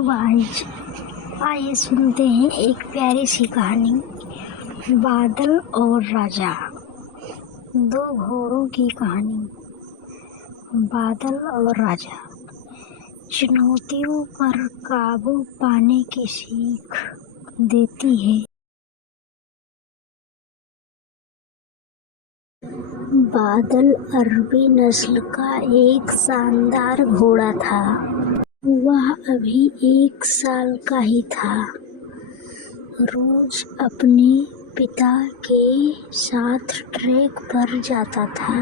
Hello guys, आइए सुनते हैं एक प्यारी सी कहानी। बादल और राजा। दो घोड़ों की कहानी। बादल और राजा। चुनौतियों पर काबू पाने की सीख देती है। बादल अरबी नस्ल का एक शानदार घोड़ा था। वह अभी 1 साल का ही था। रोज अपने पिता के साथ ट्रैक पर जाता था।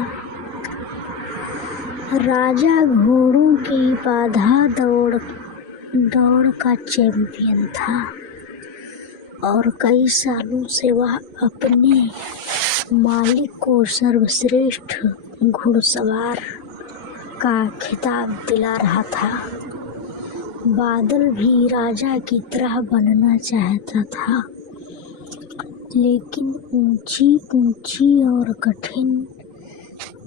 राजा घोड़ों की बाधा दौड़ का चैंपियन था और कई सालों से वह अपने मालिक को सर्वश्रेष्ठ घुड़सवार का खिताब दिला रहा था। बादल भी राजा की तरह बनना चाहता था, लेकिन ऊंची और कठिन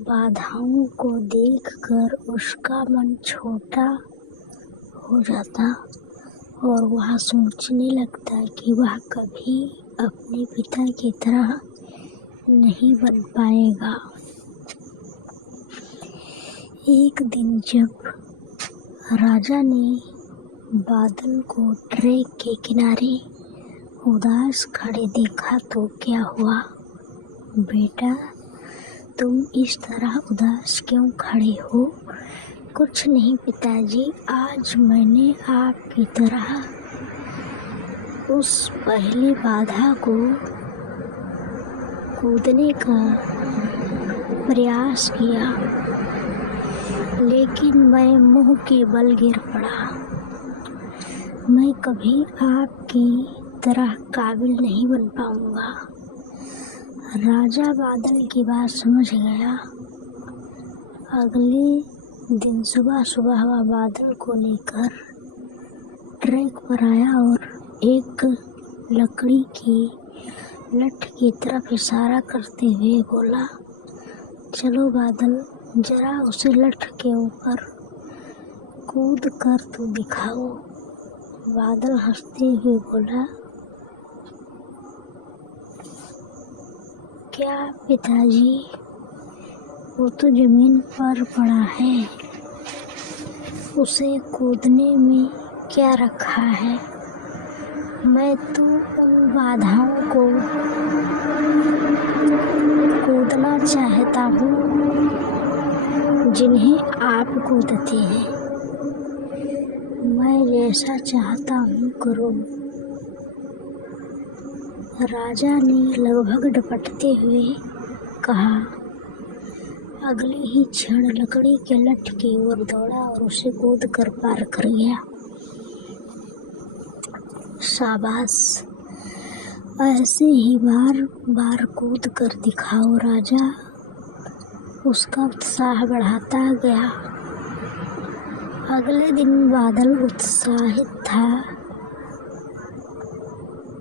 बाधाओं को देखकर उसका मन छोटा हो जाता और वह सोचने लगता कि वह कभी अपने पिता की तरह नहीं बन पाएगा। एक दिन जब राजा ने बादल को ट्रैक के किनारे उदास खड़े देखा तो क्या हुआ? बेटा, तुम इस तरह उदास क्यों खड़े हो? कुछ नहीं पिताजी, आज मैंने आपकी तरह उस पहली बाधा को कूदने का प्रयास किया, लेकिन मैं मुंह के बल गिर पड़ा। मैं कभी आपकी तरह काबिल नहीं बन पाऊंगा। राजा बादल की बात समझ गया। अगले दिन सुबह वह बादल को लेकर ट्रैक पर आया और एक लकड़ी की लठ की तरफ इशारा करते हुए बोला, चलो बादल, जरा उसे लठ के ऊपर कूद कर तो दिखाओ। बादल हंसते हुए बोला, क्या पिताजी, वो तो जमीन पर पड़ा है, उसे कूदने में क्या रखा है? मैं तो उन बाधाओं को कूदना चाहता हूँ जिन्हें आप कूदते हैं। मैं जैसा चाहता हूँ करो। राजा ने लगभग डपटते हुए कहा। अगले ही क्षण लकड़ी के लठ की ओर दौड़ा और उसे कूद कर पार कर गया। शाबाश, ऐसे ही बार बार कूद कर दिखाओ। राजा उसका उत्साह बढ़ाता गया। अगले दिन बादल उत्साहित था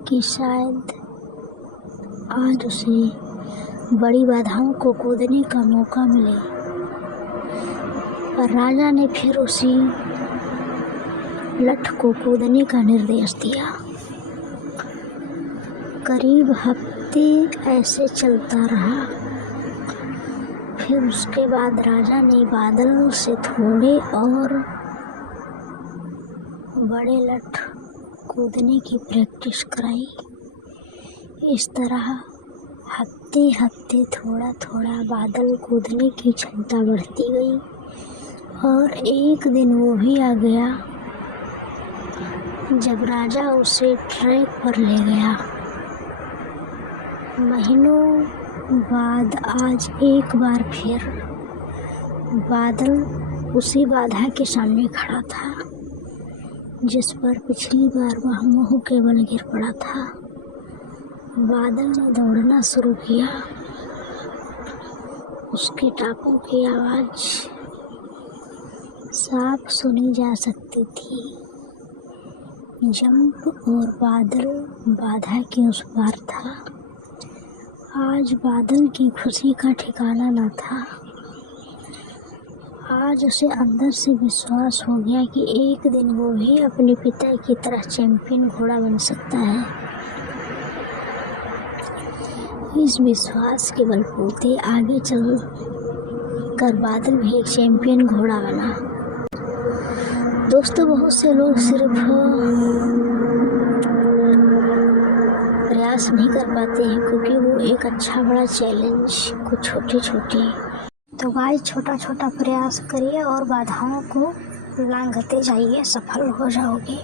कि शायद आज उसे बड़ी बाधाओं को कूदने का मौका मिले, पर राजा ने फिर उसी लठ को कूदने का निर्देश दिया। करीब हफ्ते ऐसे चलता रहा। फिर उसके बाद राजा ने बादल से थोड़े और बड़े लठ कूदने की प्रैक्टिस कराई। इस तरह हफ्ते थोड़ा बादल कूदने की क्षमता बढ़ती गई और एक दिन वो भी आ गया जब राजा उसे ट्रैक पर ले गया। महीनों बाद आज एक बार फिर बादल उसी बाधा के सामने खड़ा था जिस पर पिछली बार वह मुंह के बल गिर पड़ा था। बादल ने दौड़ना शुरू किया। उसके टापों की आवाज साफ सुनी जा सकती थी। जंप और बादल बाधा के उस पार था। आज बादल की खुशी का ठिकाना न था। आज उसे अंदर से विश्वास हो गया कि एक दिन वो भी अपने पिता की तरह चैंपियन घोड़ा बन सकता है। इस विश्वास के बलबूते आगे चल कर बादल भी एक चैंपियन घोड़ा बना। दोस्तों, बहुत से लोग सिर्फ प्रयास नहीं कर पाते हैं क्योंकि वो एक अच्छा बड़ा चैलेंज को छोटे तो गाइस छोटा छोटा प्रयास करिए और बाधाओं को लांघते जाइए, सफल हो जाओगे।